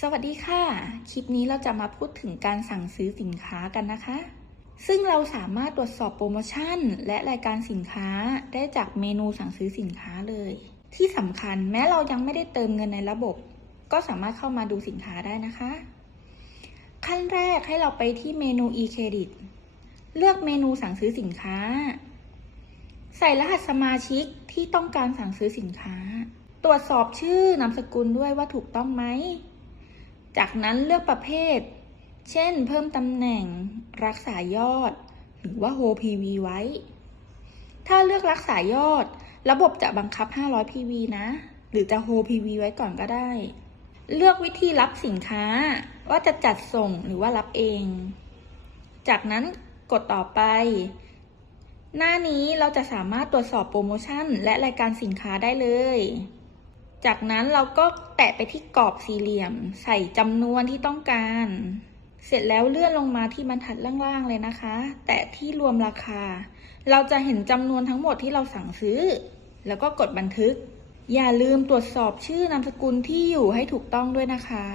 สวัสดีค่ะ คลิปนี้เราจะมาพูดถึงการสั่งซื้อสินค้ากันนะคะ ซึ่งเราสามารถตรวจสอบโปรโมชั่น และรายการสินค้าได้จากเมนูสั่งซื้อสินค้าเลย ที่สำคัญแม้เรายังไม่ได้เติมเงินในระบบ ก็สามารถเข้ามาดูสินค้าได้นะคะ ขั้นแรกให้เราไปที่เมนู e-credit เลือกเมนูสั่งซื้อสินค้า ใส่รหัสสมาชิกที่ต้องการสั่งซื้อสินค้า ตรวจสอบชื่อนามสกุลด้วยว่าถูกต้องไหม จากนั้นเลือกประเภท เช่น เพิ่มตำแหน่ง รักษายอด หรือว่า Hold PV ไว้ ถ้าเลือกรักษายอด ระบบจะบังคับ 500 PV นะ หรือจะ Hold PV ไว้ก่อนก็ได้ เลือกวิธีรับสินค้าว่าจะจัดส่งหรือว่ารับเอง จากนั้นกดต่อไป หน้านี้เราจะสามารถตรวจสอบโปรโมชั่น และรายการสินค้าได้เลย จากนั้นเราก็แตะไปที่กรอบสี่เหลี่ยม ใส่จำนวนที่ต้องการ เสร็จแล้วเลื่อนลงมาที่บรรทัดล่างๆเลยนะคะ แตะที่รวมราคา เราจะเห็นจำนวนทั้งหมดที่เราสั่งซื้อ แล้วก็กดบันทึก อย่าลืมตรวจสอบชื่อนามสกุลที่อยู่ให้ถูกต้องด้วยนะคะ